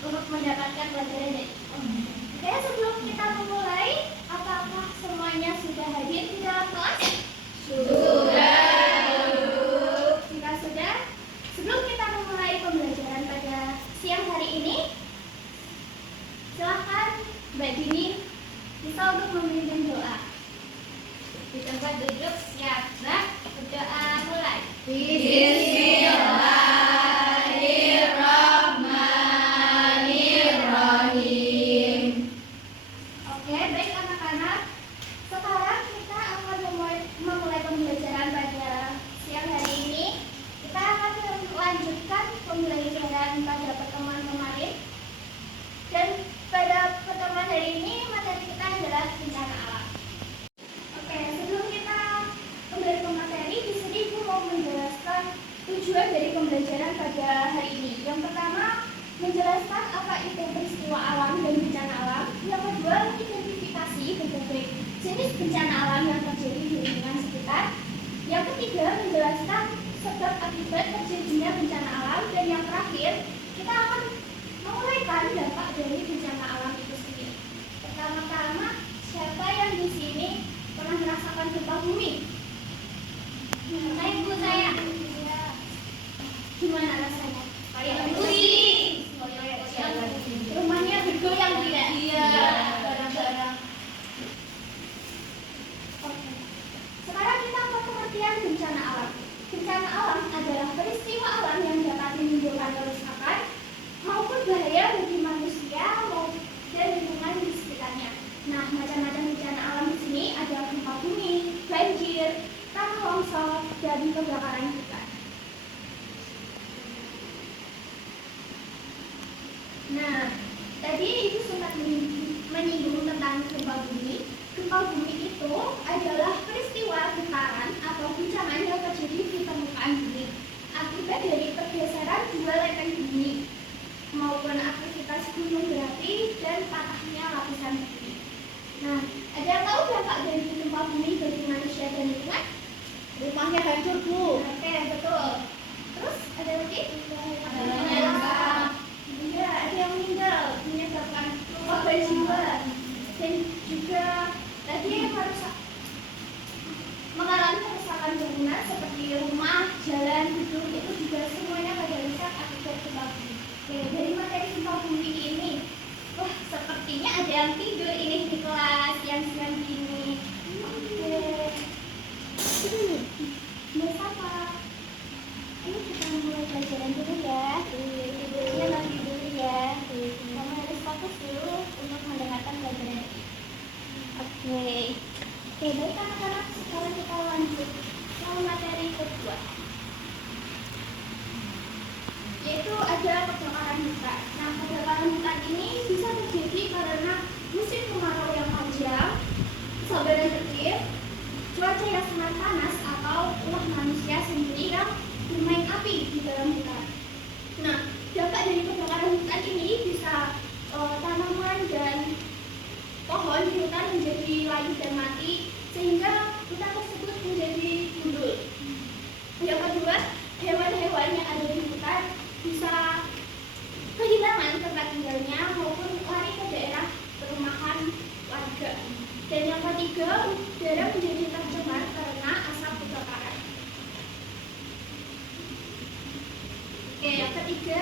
untuk mendapatkan pelajaran dari Oke, sebelum kita memulai, apakah semuanya sudah hadir di dalam kelas? Jika sudah, sebelum kita memulai pembelajaran pada siang hari ini, silakan Mbak Dini bisa untuk memimpin doa. Di tempat duduk siap, Mbak. Berdoa mulai. Bismillahirrahmanirrahim. Oke, baik anak-anak. Sekarang kita akan memulai pembelajaran pada siang hari ini. Kita akan melanjutkan pembelajaran pada pertemuan kemarin. Dan pada pertemuan hari ini materi kita adalah bencana alam. Oke, sebelum kita kembali ke materi, di sini Ibu mau menjelaskan tujuan dari pembelajaran pada hari ini. Yang pertama, menjelaskan apa itu peristiwa alam dan bencana alam. Yang kedua, identifikasi berbagai jenis bencana alam yang terjadi di lingkungan sekitar. Yang ketiga, menjelaskan sebab akibat terjadinya bencana alam. Dan yang terakhir, kita akan menguraikan dampak dari bencana alam itu sendiri. Pertama-tama, siapa yang di sini pernah merasakan gempa bumi? Ibu saya. Gimana rasanya? Kayak pusing. Rumahnya bergoyang tidak? Iya. Barang-barang. Oke. Sekarang kita ke pengertian bencana alam. Bencana alam adalah peristiwa alam yang dapat menimbulkan kerusakan maupun bahaya bagi manusia dan lingkungan di sekitarnya. Nah, macam-macam bencana alam di sini ada gempa bumi, banjir, tanah longsor, dan kebakaran hutan. Nah, tadi Ibu sempat menyinggung tentang gempa bumi. Gempa bumi itu adalah peristiwa getaran atau guncangan yang terjadi di permukaan bumi akibat dari pergeseran dua lempeng bumi maupun aktivitas gunung berapi dan patahnya lapisan bumi. Nah, ada yang tahu dampak dari gempa bumi bagi manusia dan lingkungan? Rumahnya hancur, Bu. Oke, betul. Terus ada lagi? Ada yang meninggal, menyebabkan korban jiwa, dan juga tadi yang mengalami kerusakan bangunan seperti rumah, jalan, gedung itu juga semuanya pada rusak akibat gempa bumi. Oke, dari materi gempa bumi ini, wah sepertinya ada yang tidur ini di kelas yang siang ini. Oke, Mbak Safa, ini kita mulai pelajaran dulu ya. Tidurnya nanti dulu ya. Kamu harus fokus dulu untuk mendengarkan pelajaran ini. Oke, baik anak-anak, sekarang kita lanjut ke materi kedua, yaitu ada kebakaran hutan. Nah, kebakaran hutan ini bisa terjadi karena musim kemarau yang panjang, sabaran petir, cuaca yang sangat panas, atau ulah manusia sendiri yang bermain api di dalam hutan. Nah, dampak dari kebakaran hutan ini bisa tanaman dan pohon di hutan menjadi layu dan mati, sehingga hutan tersebut menjadi gundul. Yang kedua, hewan-hewan yang ada di hutan bisa kehilangan tempat tinggalnya maupun lari ke daerah perumahan warga. Dan yang ketiga, udara menjadi tercemar karena asap kebakaran. Oke, yang ketiga,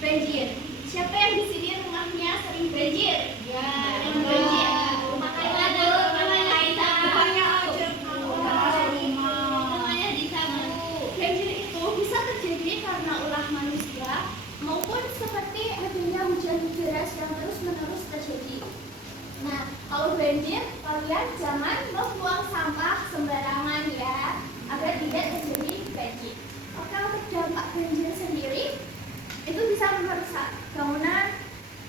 banjir. Siapa yang di sini rumahnya sering banjir? Ya, banjir. Makanya ada rumahnya disapu. Banjir itu bisa terjadi karena ulah manusia maupun seperti adanya hujan deras yang terus-menerus terjadi. Nah, kalau banjir, kalian jangan membuang sampah sembarangan ya, agar tidak terjadi banjir. Oke, untuk dampak banjir sendiri itu bisa merusak bangunan,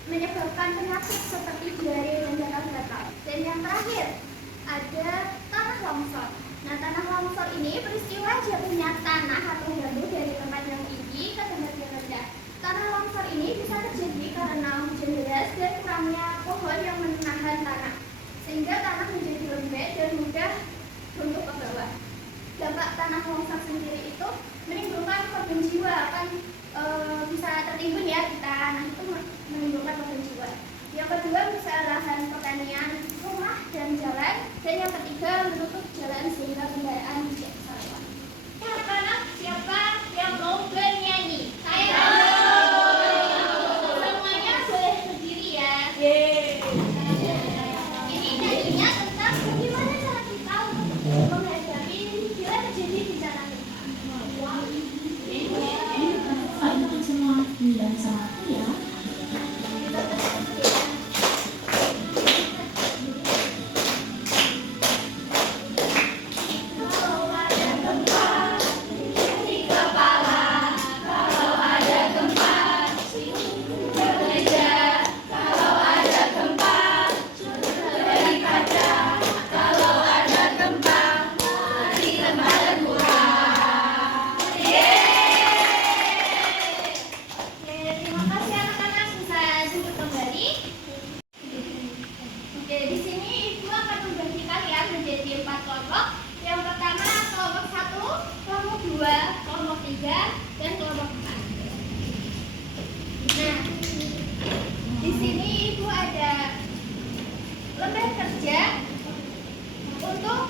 menyebabkan penyakit seperti diare dan gatal. Dan yang terakhir ada tanah longsor. Nah, tanah longsor ini peristiwa jatuhnya tanah atau batu dari tempat yang tinggi ke tempat yang rendah. Tanah longsor ini bisa terjadi karena hujan deras dan kurangnya pohon yang menahan tanah, sehingga tanah menjadi lembek dan mudah runtuh ke bawah. Dampak tanah longsor sendiri itu menimbulkan korban jiwa, kan bisa tertimbun ya kita. Nah itu menimbulkan korban jiwa. Yang kedua bisa lahan pertanian, rumah dan jalan. Dan yang ketiga menutup jalan sehingga kendaraan tidak bisa lewat. Anak-anak siapa yang mau bernyanyi? Saya. Semuanya boleh berdiri ya. Ini nyanyinya tentang bagaimana cara kita untuk menghadapi bila terjadi bencana gempa. Pak, itu kan semua bilang sama aku ya. Terima kasih anak-anak, bisa duduk kembali. Oke, di sini Ibu akan membagi kalian menjadi 4 kelompok. Yang pertama kelompok 1, kelompok 2, kelompok 3, dan kelompok 4. Nah, di sini Ibu ada lembar kerja untuk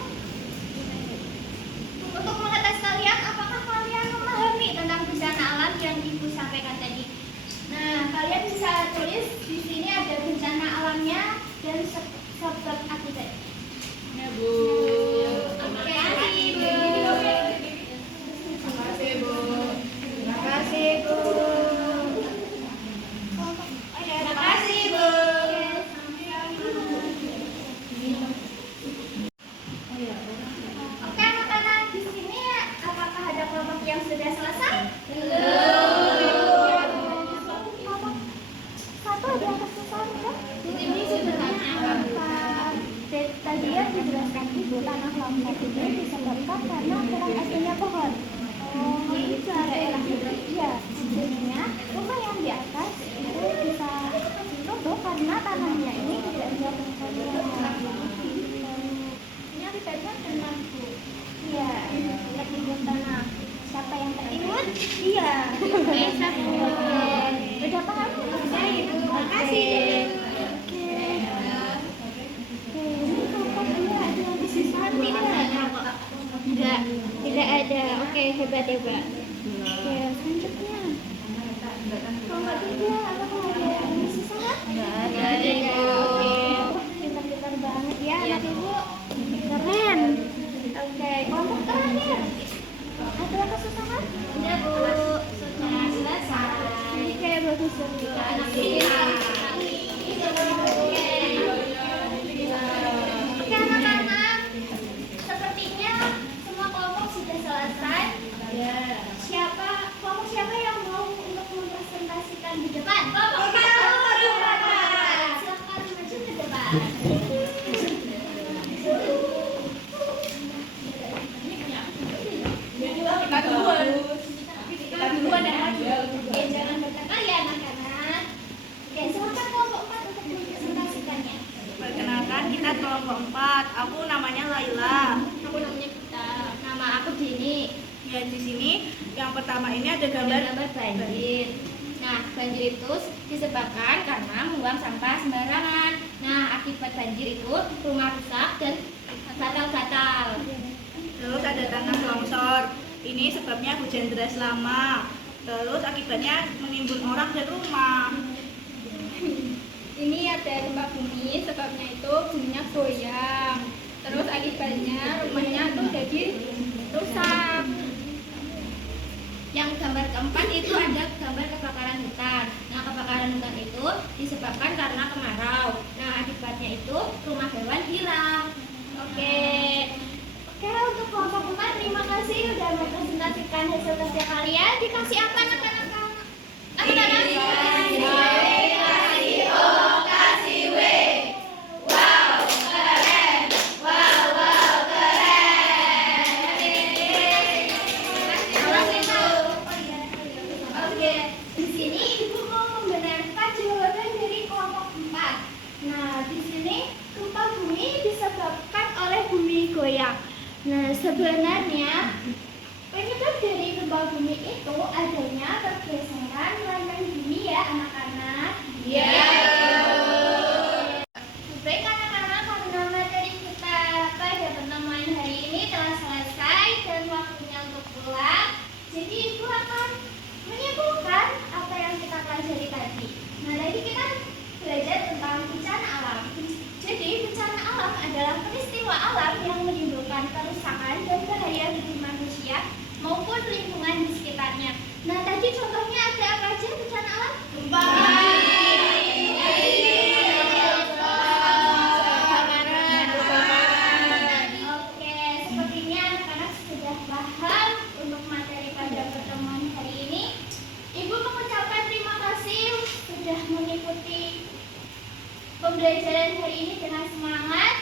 mengetes kalian apakah kalian memahami tentang bencana alam yang Ibu sampaikan tadi. Nah, kalian bisa tulis di sini ada bencana alamnya dan sebab akibat. Ya, Bu. Oke, kasih Bu. Terima kasih, Bu. Terima kasih Bu. Terima kasih Bu. Oke anak-anak, di sini apakah ada kelompok yang sudah selesai? Kelompok 1 ada yang kesusahan kan? Ini sebenarnya tadi ya dijelaskan Ibu, tanah longsor ini disebabkan karena kurang esnya pohon. Oh, itu ada iya. Jadinya rumah yang di atas itu bisa runtuh karena tanahnya ini tidak dilakukan. Ini akibatnya dengan Bu. Iya, tertimbun tanah. Siapa yang tertimbun? Iya. Udah paham? Ya, Ibu. Terima kasih. Tidak ada. Oke, hebat ya, Mbak. Oke, selanjutnya. Kelompok 3, apakah ada yang kesusahan? Nggak ada, Ibu. Oke, pintar-pintar banget ya anak Ibu. Keren. Oke, kelompok terakhir. Ada yang kesusahan? Tidak, Bu. Sudah selesai. Oke, bagus. Anak pintar. Oke anak-anak, sepertinya semua kelompok sudah selesai. Ya. Kelompok siapa yang mau untuk mempresentasikan di depan? Kelompok silakan maju ke depan. Kita duluan. Kita duluan ya. Oke, jangan bertengkar ya anak-anak. Oke, silakan kelompok 4 untuk mempresentasikannya. Perkenalkan, kita kelompok 4. Aku namanya Laila. Aku namanya Gita. Nama aku Dini. Ya, di sini yang pertama ini ada gambar banjir. Nah, banjir itu disebabkan karena membuang sampah sembarangan. Nah, akibat banjir itu rumah rusak dan gatal-gatal. Terus ada tanah longsor. Ini sebabnya hujan deras lama. Terus akibatnya menimbun orang dan rumah. Ini ada gempa bumi, sebabnya itu buminya goyang. Terus akibatnya rumahnya tuh jadi rusak. Yang gambar keempat itu ada gambar kebakaran hutan. Nah, kebakaran hutan itu disebabkan karena kemarau. Nah, akibatnya itu rumah hewan hilang. Oke, untuk kelompok 4 terima kasih sudah mempresentasikan hasil kerja kalian. Dikasih apa anak-anak? Oke, di sini Ibu mau membenarkan jawaban dari kelompok 4. Nah, di sini gempa bumi disebabkan oleh bumi goyang. Nah, sebenarnya penyebab dari gempa bumi itu adanya pergeseran pembelajaran hari ini dengan semangat